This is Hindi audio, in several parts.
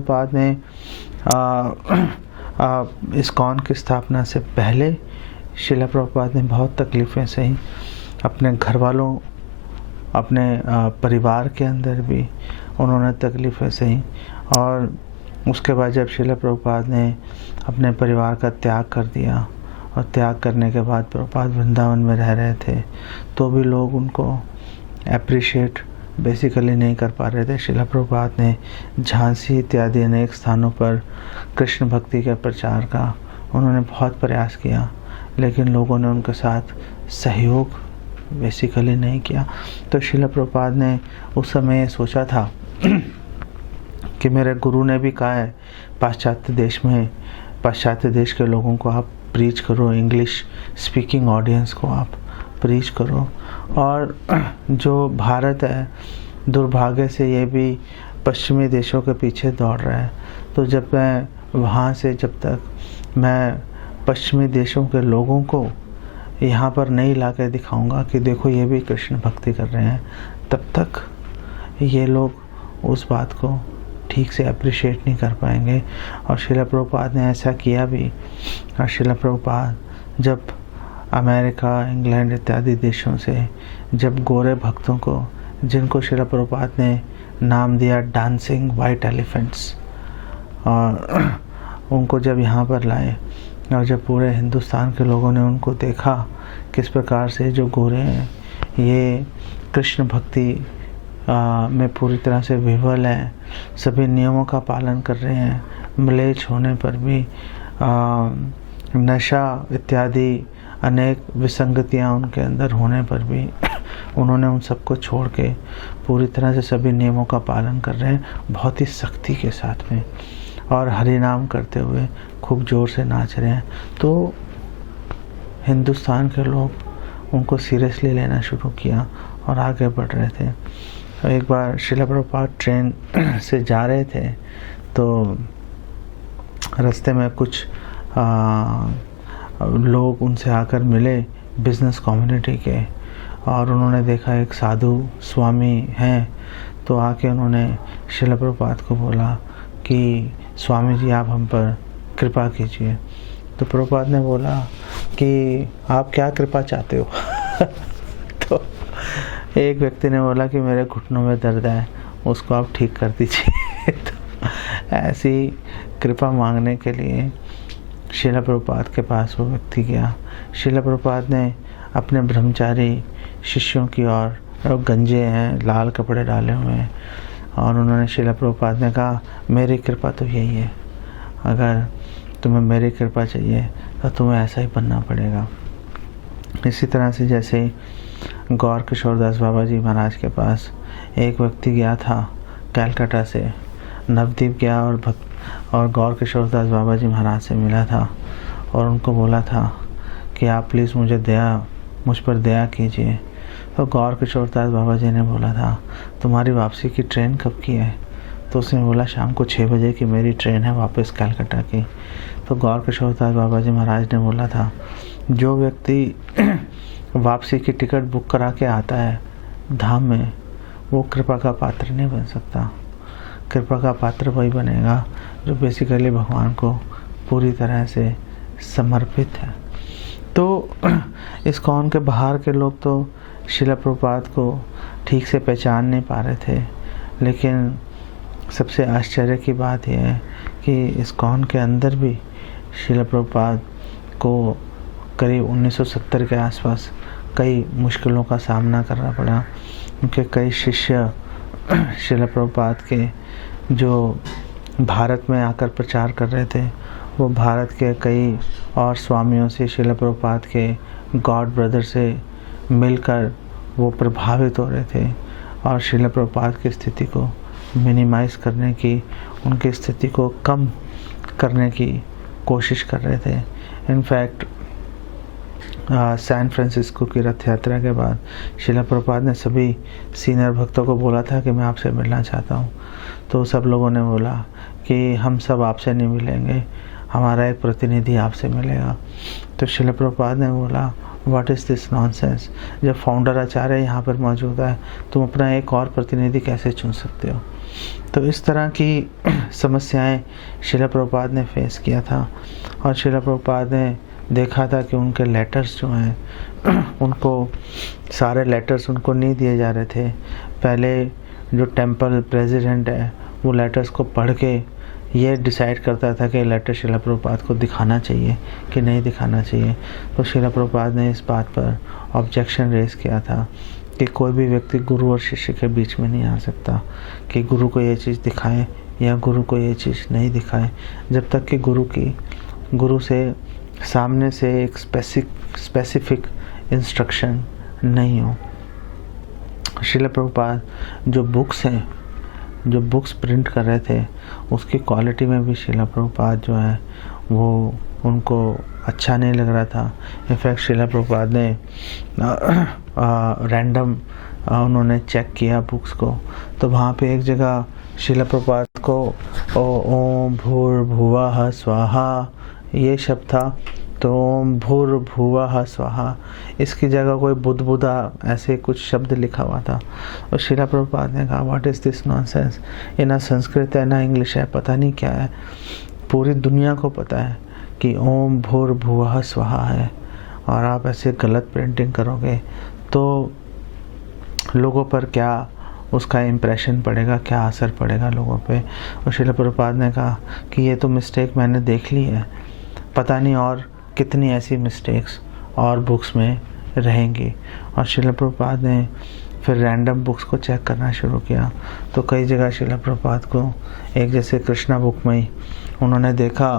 प्रभुपाद ने इस्कॉन की स्थापना से पहले शिला प्रभुपाद ने बहुत तकलीफ़ें सही, अपने घर वालों, अपने परिवार के अंदर भी उन्होंने तकलीफ़ें सही। और उसके बाद जब शिला प्रभुपाद ने अपने परिवार का त्याग कर दिया और त्याग करने के बाद प्रभुपाद वृंदावन में रह रहे थे, तो भी लोग उनको अप्रिशिएट बेसिकली नहीं कर पा रहे थे। शिला प्रभुपाद ने झांसी इत्यादि अनेक स्थानों पर कृष्ण भक्ति के प्रचार का उन्होंने बहुत प्रयास किया, लेकिन लोगों ने उनके साथ सहयोग बेसिकली नहीं किया। तो शिला प्रभुपाद ने उस समय सोचा था कि मेरे गुरु ने भी कहा है पाश्चात्य देश के लोगों को आप प्रीच करो, इंग्लिश स्पीकिंग ऑडियंस को आप प्रीच करो। और जो भारत है, दुर्भाग्य से ये भी पश्चिमी देशों के पीछे दौड़ रहा है। तो जब तक मैं पश्चिमी देशों के लोगों को यहाँ पर नहीं ला के दिखाऊँगा कि देखो ये भी कृष्ण भक्ति कर रहे हैं, तब तक ये लोग उस बात को ठीक से अप्रिशिएट नहीं कर पाएंगे। और शिला प्रभुपाद ने ऐसा किया भी। और शिला प्रभुपाद जब अमेरिका, इंग्लैंड इत्यादि देशों से जब गोरे भक्तों को, जिनको शिला प्रभुपाद ने नाम दिया डांसिंग वाइट एलिफेंट्स, और उनको जब यहाँ पर लाए और जब पूरे हिंदुस्तान के लोगों ने उनको देखा किस प्रकार से जो गोरे हैं ये कृष्ण भक्ति में पूरी तरह से विह्वल हैं, सभी नियमों का पालन कर रहे हैं, म्लेच्छ होने पर भी नशा इत्यादि अनेक विसंगतियां उनके अंदर होने पर भी उन्होंने उन सबको छोड़ के पूरी तरह से सभी नियमों का पालन कर रहे हैं, बहुत ही सख्ती के साथ में, और हरि नाम करते हुए खूब ज़ोर से नाच रहे हैं। तो हिंदुस्तान के लोग उनको सीरियसली लेना शुरू किया और आगे बढ़ रहे थे। एक बार शिला प्रभुपाद ट्रेन से जा रहे थे, तो रास्ते में कुछ लोग उनसे आकर मिले बिजनेस कम्युनिटी के, और उन्होंने देखा एक साधु स्वामी हैं, तो आके उन्होंने शिला प्रभुपाद को बोला कि स्वामी जी आप हम पर कृपा कीजिए। तो प्रभुपाद ने बोला कि आप क्या कृपा चाहते हो? तो एक व्यक्ति ने बोला कि मेरे घुटनों में दर्द है, उसको आप ठीक कर दीजिए। तो ऐसी कृपा मांगने के लिए शिला प्रभुपाद के पास वो व्यक्ति गया। शिला प्रभुपाद ने अपने ब्रह्मचारी शिष्यों की ओर, गंजे हैं, लाल कपड़े डाले हुए हैं, और उन्होंने शिला प्रभुपाद ने कहा मेरी कृपा तो यही है, अगर तुम्हें मेरी कृपा चाहिए तो तुम्हें ऐसा ही बनना पड़ेगा। इसी तरह से जैसे गौर किशोरदास बाबा जी महाराज के पास एक व्यक्ति गया था कलकत्ता से, नवद्वीप गया और गौर किशोरदास बाबा जी महाराज से मिला था और उनको बोला था कि आप प्लीज़ मुझ पर दया कीजिए। तो गौर किशोरदास बाबा जी ने बोला था तुम्हारी वापसी की ट्रेन कब की है? तो उसने बोला शाम को 6 बजे की मेरी ट्रेन है वापस कलकत्ता की। तो गौर किशोरदास बाबा जी महाराज ने बोला था जो व्यक्ति वापसी की टिकट बुक करा के आता है धाम में, वो कृपा का पात्र नहीं बन सकता। कृपा का पात्र वही बनेगा जो बेसिकली भगवान को पूरी तरह से समर्पित है। तो इस्कॉन के बाहर के लोग तो शिला प्रभुपाद को ठीक से पहचान नहीं पा रहे थे, लेकिन सबसे आश्चर्य की बात यह है कि इस्कॉन के अंदर भी शिला प्रभुपाद को करीब 1970 के आसपास कई मुश्किलों का सामना करना पड़ा। उनके कई शिष्य शिला प्रभुपाद के जो भारत में आकर प्रचार कर रहे थे, वो भारत के कई और स्वामियों से, शिला प्रभुपाद के गॉड ब्रदर से मिलकर वो प्रभावित हो रहे थे और शिला प्रभुपाद की स्थिति को मिनिमाइज़ करने की, उनकी स्थिति को कम करने की कोशिश कर रहे थे। इनफैक्ट सैन फ्रांसिस्को की रथ यात्रा के बाद शिला प्रभुपाद ने सभी सीनियर भक्तों को बोला था कि मैं आपसे मिलना चाहता हूँ। तो सब लोगों ने बोला कि हम सब आपसे नहीं मिलेंगे, हमारा एक प्रतिनिधि आपसे मिलेगा। तो शिला प्रभुपाद ने बोला व्हाट इज़ दिस नॉनसेंस। जब फाउंडर आचार्य यहाँ पर मौजूद है, तुम अपना एक और प्रतिनिधि कैसे चुन सकते हो। तो इस तरह की समस्याएं श्रील प्रभुपाद ने फेस किया था। और श्रील प्रभुपाद ने देखा था कि उनके लेटर्स जो हैं उनको सारे लेटर्स उनको नहीं दिए जा रहे थे। पहले जो टेम्पल प्रेसिडेंट है वो लेटर्स को पढ़ के ये डिसाइड करता था कि लेटर श्रील प्रभुपाद को दिखाना चाहिए कि नहीं दिखाना चाहिए। तो श्रील प्रभुपाद ने इस बात पर ऑब्जेक्शन रेज़ किया था कि कोई भी व्यक्ति गुरु और शिष्य के बीच में नहीं आ सकता, कि गुरु को ये चीज़ दिखाएं या गुरु को ये चीज़ नहीं दिखाएं, जब तक कि गुरु से सामने से एक स्पेसिफिक इंस्ट्रक्शन नहीं हो। श्रील प्रभुपाद जो बुक्स प्रिंट कर रहे थे उसकी क्वालिटी में भी श्रील प्रभुपाद जो है वो उनको अच्छा नहीं लग रहा था। इनफैक्ट श्रील प्रभुपाद ने रैंडम उन्होंने चेक किया बुक्स को, तो वहाँ पे एक जगह श्रील प्रभुपाद को ओम भूर्भुवः स्वाहा ये शब्द था, तो ओम भूर्भुवः स्वाहा इसकी जगह कोई बुद्धा ऐसे कुछ शब्द लिखा हुआ था। और श्रील प्रभुपाद ने कहा व्हाट इज़ दिस नॉनसेंस, ये ना संस्कृत है ना इंग्लिश है, पता नहीं क्या है। पूरी दुनिया को पता है कि ओम भूर्भुवः स्वाहा है, और आप ऐसे गलत प्रिंटिंग करोगे तो लोगों पर क्या उसका इम्प्रेशन पड़ेगा, क्या असर पड़ेगा लोगों पे। और श्रील प्रभुपाद ने कहा कि ये तो मिस्टेक मैंने देख ली है, पता नहीं और कितनी ऐसी मिस्टेक्स और बुक्स में रहेंगी। और श्रील प्रभुपाद ने फिर रैंडम बुक्स को चेक करना शुरू किया, तो कई जगह श्रील प्रभुपाद को एक जैसे कृष्णा बुक में उन्होंने देखा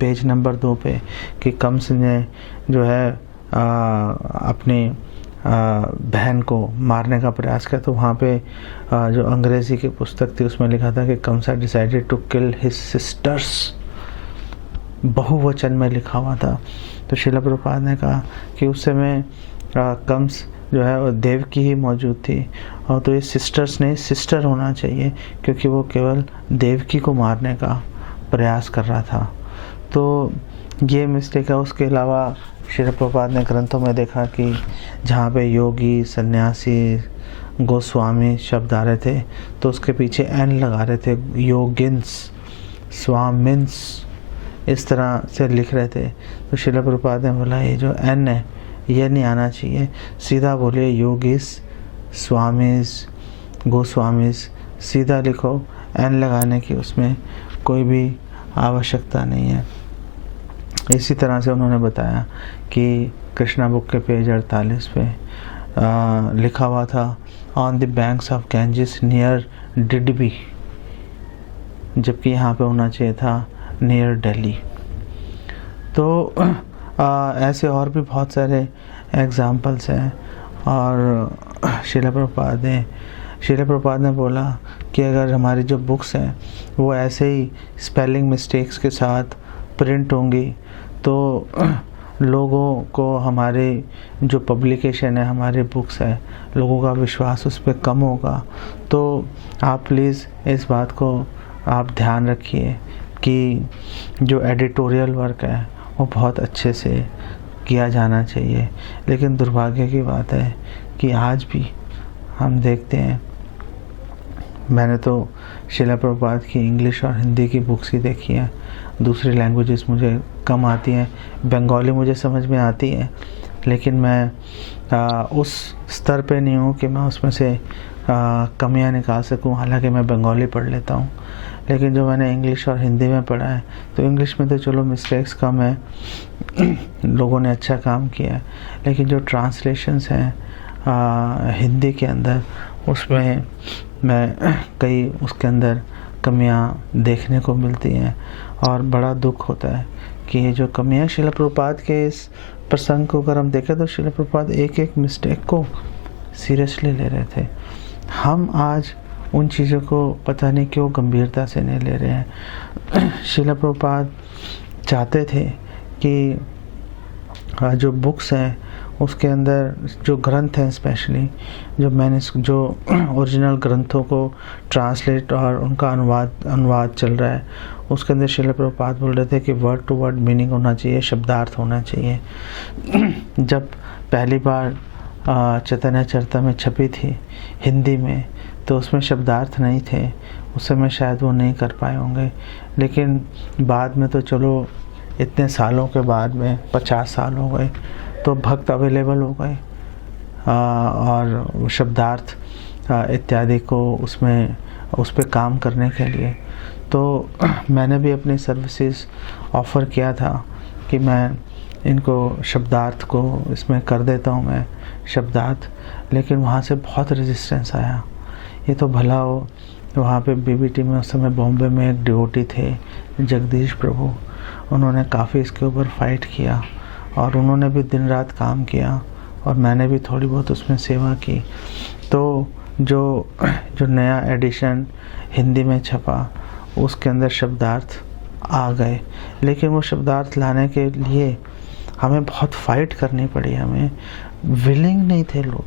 पेज नंबर 2 पे कि कंस ने जो है अपनी बहन को मारने का प्रयास किया। तो वहाँ पे जो अंग्रेज़ी की पुस्तक थी उसमें लिखा था कि Kansa decided to kill his sisters, बहुवचन में लिखा हुआ था। तो श्रील प्रभुपाद ने कहा कि उस समय कंस जो है वो देवकी ही मौजूद थी, और तो ये सिस्टर्स नहीं सिस्टर होना चाहिए, क्योंकि वो केवल देवकी को मारने का प्रयास कर रहा था। तो ये मिस्टेक है। उसके अलावा श्रील प्रभुपाद ने ग्रंथों में देखा कि जहाँ पे योगी, सन्यासी, गोस्वामी शब्द आ रहे थे तो उसके पीछे एन लगा रहे थे, योगिन्स, स्वामिन्स इस तरह से लिख रहे थे। तो श्रील प्रभुपाद ने बोला ये जो एन है ये नहीं आना चाहिए, सीधा बोलिए योगीस, स्वामीज, गोस्वामीज सीधा लिखो, एन लगाने की उसमें कोई भी आवश्यकता नहीं है। इसी तरह से उन्होंने बताया कि कृष्णा बुक के पेज 48 पे लिखा हुआ था on the banks of Ganges near डिडबी, जबकि यहाँ पे होना चाहिए था नियर दिल्ली। तो ऐसे और भी बहुत सारे एग्जाम्पल्स हैं। और श्रील प्रभुपाद ने बोला कि अगर हमारी जो बुक्स हैं वो ऐसे ही स्पेलिंग मिस्टेक्स के साथ प्रिंट होंगी तो लोगों को हमारे जो पब्लिकेशन है, हमारे बुक्स है, लोगों का विश्वास उस पर कम होगा। तो आप प्लीज़ इस बात को आप ध्यान रखिए कि जो एडिटोरियल वर्क है वो बहुत अच्छे से किया जाना चाहिए। लेकिन दुर्भाग्य की बात है कि आज भी हम देखते हैं, मैंने तो श्रील प्रभुपाद की इंग्लिश और हिंदी की बुक्स ही देखी हैं, दूसरी लैंग्वेजेस मुझे कम आती हैं, बंगाली मुझे समझ में आती है, लेकिन मैं उस स्तर पे नहीं हूँ कि मैं उसमें से कमियाँ निकाल सकूँ। हालांकि मैं बंगाली पढ़ लेता हूँ, लेकिन जो मैंने इंग्लिश और हिंदी में पढ़ा है तो इंग्लिश में तो चलो मिस्टेक्स कम है, लोगों ने अच्छा काम किया है, लेकिन जो ट्रांसलेशंस हैं हिंदी के अंदर उसमें मैं कई उसके अंदर कमियां देखने को मिलती हैं। और बड़ा दुख होता है कि ये जो कमियां श्रील प्रभुपाद के इस प्रसंग को अगर हम देखें तो श्रील प्रभुपाद एक एक मिस्टेक को सीरियसली ले रहे थे। हम आज उन चीज़ों को पता नहीं क्यों गंभीरता से नहीं ले रहे हैं। श्रील प्रभुपाद चाहते थे कि जो बुक्स हैं उसके अंदर जो ग्रंथ हैं, स्पेशली जो ओरिजिनल ग्रंथों को ट्रांसलेट और उनका अनुवाद चल रहा है, उसके अंदर श्रील प्रभुपाद बोल रहे थे कि वर्ड टू वर्ड मीनिंग होना चाहिए, शब्दार्थ होना चाहिए। जब पहली बार चैतन्य चरिता में छपी थी हिंदी में, तो उसमें शब्दार्थ नहीं थे, उस समय शायद वो नहीं कर पाए होंगे। लेकिन बाद में तो चलो इतने सालों के बाद में 50 साल हो गए तो भक्त अवेलेबल हो गए और शब्दार्थ इत्यादि को उस पर काम करने के लिए। तो मैंने भी अपनी सर्विसेज ऑफ़र किया था कि मैं इनको शब्दार्थ को इसमें कर देता हूँ मैं शब्दार्थ, लेकिन वहाँ से बहुत रेजिस्टेंस आया। ये तो भला हो, वहाँ पे बीबीटी में उस समय बॉम्बे में एक डिवोटी थे जगदीश प्रभु, उन्होंने काफ़ी इसके ऊपर फाइट किया और उन्होंने भी दिन रात काम किया और मैंने भी थोड़ी बहुत उसमें सेवा की। तो जो नया एडिशन हिंदी में छपा उसके अंदर शब्दार्थ आ गए, लेकिन वो शब्दार्थ लाने के लिए हमें बहुत फाइट करनी पड़ी। हमें विलिंग नहीं थे लोग,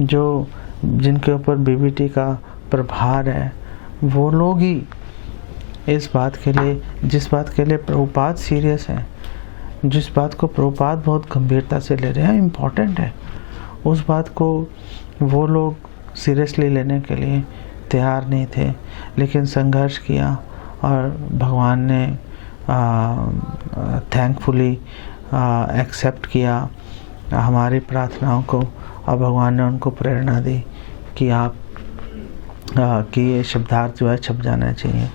जो जिनके ऊपर बीबीटी का प्रभार है, वो लोग ही इस बात के लिए, जिस बात के लिए प्रभुपाद सीरियस है, जिस बात को प्रभुपाद बहुत गंभीरता से ले रहे हैं, इम्पोर्टेंट है, उस बात को वो लोग सीरियसली लेने के लिए तैयार नहीं थे। लेकिन संघर्ष किया और भगवान ने थैंकफुली एक्सेप्ट किया हमारी प्रार्थनाओं को और भगवान ने उनको प्रेरणा दी कि आप कि ये शब्दार्थ जो है छप जाना चाहिए।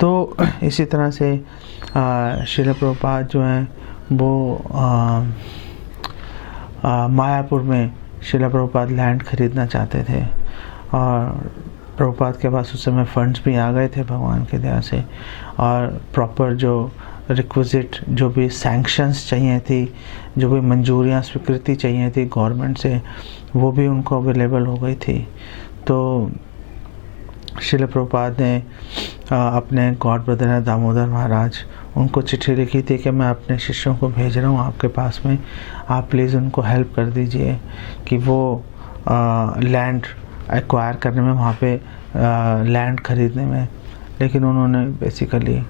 तो इसी तरह से श्रील प्रभुपाद जो हैं वो मायापुर में श्रील प्रभुपाद लैंड खरीदना चाहते थे और प्रभुपाद के पास उस समय फंड्स भी आ गए थे भगवान की दया से, और प्रॉपर जो रिक्विजिट जो भी सैंक्शंस चाहिए थी, जो भी मंजूरियाँ स्वीकृति चाहिए थी गवर्नमेंट से, वो भी उनको अवेलेबल हो गई थी। तो श्रील प्रभुपाद ने अपने गॉड ब्रदर दामोदर महाराज, उनको चिट्ठी लिखी थी कि मैं अपने शिष्यों को भेज रहा हूँ आपके पास में, आप प्लीज़ उनको हेल्प कर दीजिए कि वो लैंड एक्वायर करने में, वहाँ पे लैंड खरीदने में। लेकिन उन्होंने बेसिकली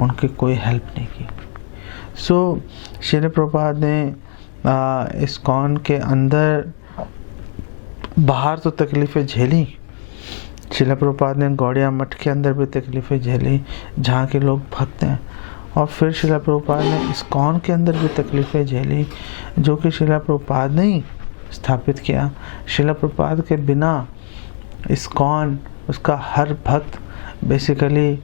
उनकी कोई हेल्प नहीं की। सो श्रील प्रभुपाद ने इस्कॉन के अंदर बाहर तो तकलीफ़ें झेली, श्रील प्रभुपाद ने गौड़िया मठ के अंदर भी तकलीफ़ें झेली जहाँ के लोग भक्त हैं, और फिर श्रील प्रभुपाद ने इस्कॉन के अंदर भी तकलीफ़ें झेली जो कि श्रील प्रभुपाद ने ही स्थापित किया। श्रील प्रभुपाद के बिना इस्कॉन, उसका हर भक्त बेसिकली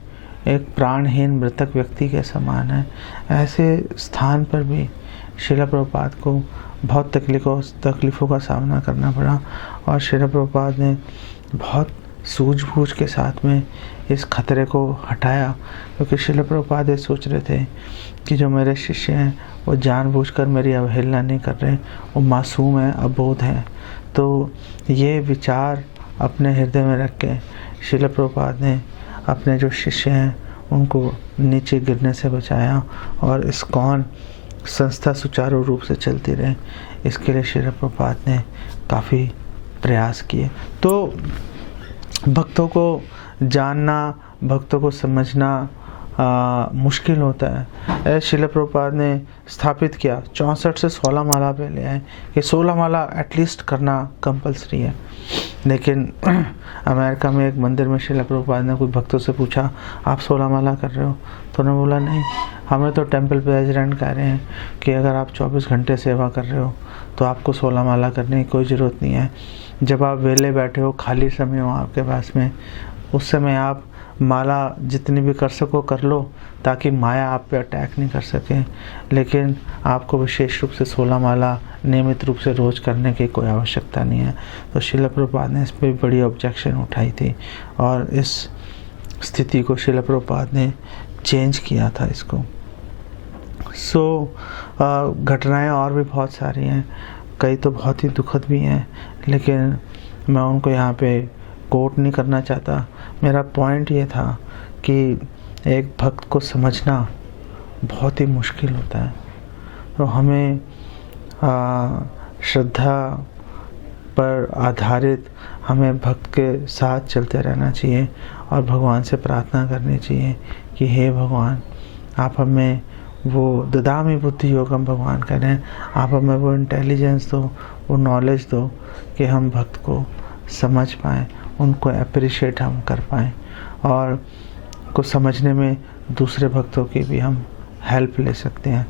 एक प्राणहीन मृतक व्यक्ति के समान है। ऐसे स्थान पर भी श्रील प्रभुपाद को बहुत तकलीफ़ों का सामना करना पड़ा और श्रील प्रभुपाद ने बहुत सूझबूझ के साथ में इस खतरे को हटाया, क्योंकि श्रील प्रभुपाद ये सोच रहे थे कि जो मेरे शिष्य हैं वो जानबूझकर मेरी अवहेलना नहीं कर रहे, वो मासूम हैं, अबोध हैं। तो ये विचार अपने हृदय में रख के श्रील प्रभुपाद ने अपने जो शिष्य हैं उनको नीचे गिरने से बचाया और इस्कॉन संस्था सुचारू रूप से चलती रहे, इसके लिए श्रील प्रभुपाद ने काफ़ी प्रयास किए। तो भक्तों को जानना, भक्तों को समझना मुश्किल होता है। श्रील प्रभुपाद ने स्थापित किया, 64 से 16 माला पे ले आए कि 16 माला एटलीस्ट करना कंपलसरी है। लेकिन अमेरिका में एक मंदिर में श्रील प्रभुपाद ने कोई भक्तों से पूछा, आप 16 माला कर रहे हो? तो उन्होंने बोला नहीं, हमें तो टेम्पल प्रेसिडेंट कह रहे हैं कि अगर आप 24 घंटे सेवा कर रहे हो तो आपको 16 माला करने की कोई ज़रूरत नहीं है। जब आप वेले बैठे हो, खाली समय हो आपके पास में, उस समय आप माला जितनी भी कर सको कर लो, ताकि माया आप पे अटैक नहीं कर सके। लेकिन आपको विशेष रूप से 16 माला नियमित रूप से रोज़ करने की कोई आवश्यकता नहीं है। तो श्रील प्रभुपाद ने इस पर बड़ी ऑब्जेक्शन उठाई थी और इस स्थिति को श्रील प्रभुपाद ने चेंज किया था इसको। घटनाएं और भी बहुत सारी हैं, कई तो बहुत ही दुखद भी हैं, लेकिन मैं उनको यहाँ पे कोट नहीं करना चाहता। मेरा पॉइंट ये था कि एक भक्त को समझना बहुत ही मुश्किल होता है, तो हमें श्रद्धा पर आधारित हमें भक्त के साथ चलते रहना चाहिए और भगवान से प्रार्थना करनी चाहिए कि हे भगवान, आप हमें वो ददामि बुद्धि योगम भगवान कह रहे हैं, आप हमें वो इंटेलिजेंस दो, वो नॉलेज दो कि हम भक्त को समझ पाएँ, उनको अप्रिशिएट हम कर पाएँ और को समझने में दूसरे भक्तों की भी हम हेल्प ले सकते हैं।